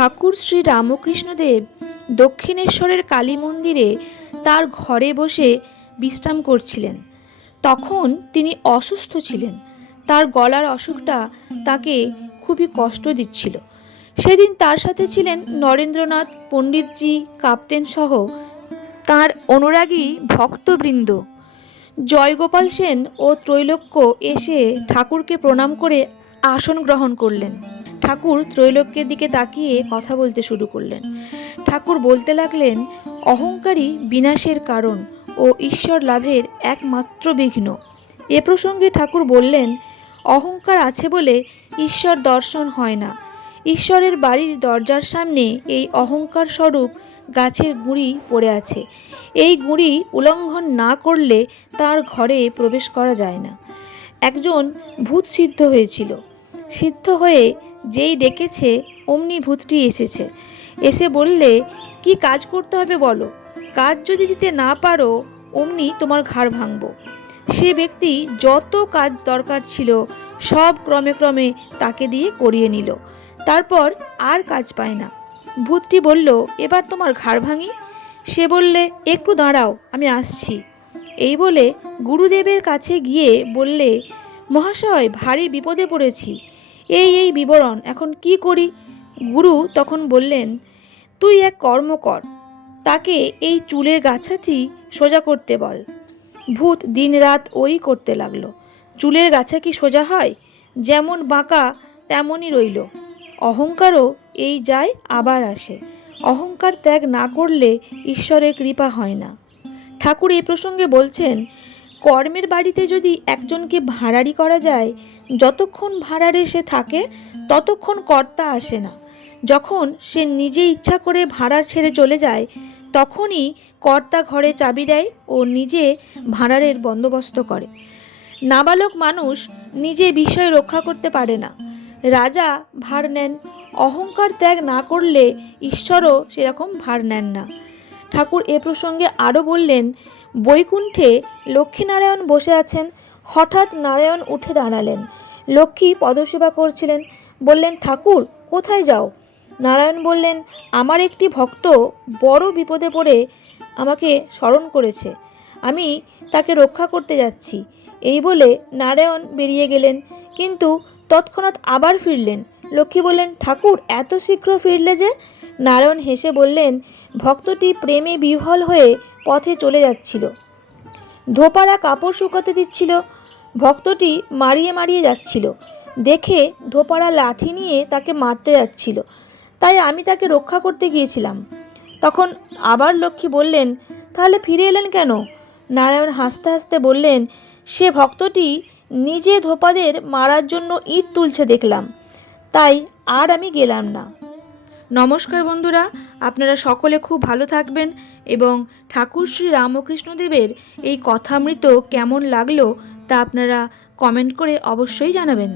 ঠাকুর শ্রী রামকৃষ্ণদেব দক্ষিণেশ্বরের কালী মন্দিরে তার ঘরে বসে বিশ্রাম করছিলেন। তখন তিনি অসুস্থ ছিলেন। তার গলার অসুখটা তাকে খুবই কষ্ট দিচ্ছিল। সেদিন তার সাথে ছিলেন নরেন্দ্রনাথ পণ্ডিতজি, কাপ্তেন সহ তার অনুরাগী ভক্তবৃন্দ। জয়গোপাল সেন ও ত্রৈলোক্য এসে ঠাকুরকে প্রণাম করে আসন গ্রহণ করলেন। ঠাকুর ত্রৈলোক্যের দিকে তাকিয়ে কথা বলতে শুরু করলেন। ঠাকুর বলতে লাগলেন, অহংকারই বিনাশের কারণ ও ঈশ্বর লাভের একমাত্র বিঘ্ন। এ প্রসঙ্গে ঠাকুর বললেন, অহংকার আছে বলে ঈশ্বর দর্শন হয় না। ঈশ্বরের বাড়ির দরজার সামনে এই অহংকার স্বরূপ গাছের গুঁড়ি পড়ে আছে। এই গুঁড়ি উল্লঙ্ঘন না করলে তার ঘরে প্রবেশ করা যায় না। একজন ভূত সিদ্ধ হয়েছিল। সিদ্ধ হয়ে যেই ডেকেছে অমনি ভূতটি এসেছে। এসে বললে, কি কাজ করতে হবে বলো, কাজ যদি দিতে না পারো অমনি তোমার ঘাড় ভাঙব। সে ব্যক্তি যত কাজ দরকার ছিল সব ক্রমে ক্রমে তাকে দিয়ে করিয়ে নিল। তারপর আর কাজ পায় না। ভূতটি বলল, এবার তোমার ঘাড় ভাঙি। সে বললে, একটু দাঁড়াও, আমি আসছি। এই বলে গুরুদেবের কাছে গিয়ে বললে, মহাশয়, ভারী বিপদে পড়েছি। এই বিবরণ, এখন কি করি? গুরু তখন বললেন, তুই এক কর্ম কর, তাকে এই চুলের গাছাটি সোজা করতে বল। ভূত দিনরাত ওই করতে লাগলো। চুলের গাছা কি সোজা হয়? যেমন বাঁকা তেমনই রইল। অহংকারও এই যায় আবার আসে। অহংকার ত্যাগ না করলে ঈশ্বরের কৃপা হয় না। ঠাকুর এই প্রসঙ্গে বলছেন, কর্মের বাড়িতে যদি একজনকে ভাড়ারি করা যায়, যতক্ষণ ভাড়ারে সে থাকে ততক্ষণ কর্তা আসে না। যখন সে নিজে ইচ্ছা করে ভাড়ার ছেড়ে চলে যায়, তখনই কর্তা ঘরে চাবি দেয় ও নিজে ভাড়ারের বন্দোবস্ত করে। নাবালক মানুষ নিজে বিষয় রক্ষা করতে পারে না। রাজা ভার নেন। অহংকার ত্যাগ না করলে ঈশ্বরও সেরকম ভার নেন না। ঠাকুর এ প্রসঙ্গে আরও বললেন, বৈকুণ্ঠে লক্ষ্মীনারায়ণ বসে আছেন। হঠাৎ নারায়ণ উঠে দাঁড়ালেন। লক্ষ্মী পদসেবা করছিলেন। বললেন, ঠাকুর, কোথায় যাও? নারায়ণ বললেন, আমার একটি ভক্ত বড় বিপদে পড়ে আমাকে স্মরণ করেছে, আমি তাকে রক্ষা করতে যাচ্ছি। এই বলে নারায়ণ বেরিয়ে গেলেন, কিন্তু তৎক্ষণাৎ আবার ফিরলেন। লক্ষ্মী বললেন, ঠাকুর, এত শীঘ্র ফিরলে যে? নারায়ণ হেসে বললেন, ভক্তটি প্রেমে বিহ্বল হয়ে পথে চলে যাচ্ছিল। ধোপারা কাপড় শুকাতে দিচ্ছিল। ভক্তটি মারিয়ে মারিয়ে যাচ্ছিল। দেখে ধোপারা লাঠি নিয়ে তাকে মারতে যাচ্ছিল, তাই আমি তাকে রক্ষা করতে গিয়েছিলাম। তখন আবার লক্ষ্মী বললেন, তাহলে ফিরে এলেন কেন? নারায়ণ হাসতে হাসতে বললেন, সে ভক্তটি নিজে ধোপাদের মারার জন্য ইট তুলছে দেখলাম, তাই আর আমি গেলাম না। নমস্কার বন্ধুরা, আপনারা সকলে খুব ভালো থাকবেন এবং ঠাকুর শ্রী রামকৃষ্ণদেবের এই কথামৃত কেমন লাগলো তা আপনারা কমেন্ট করে অবশ্যই জানাবেন।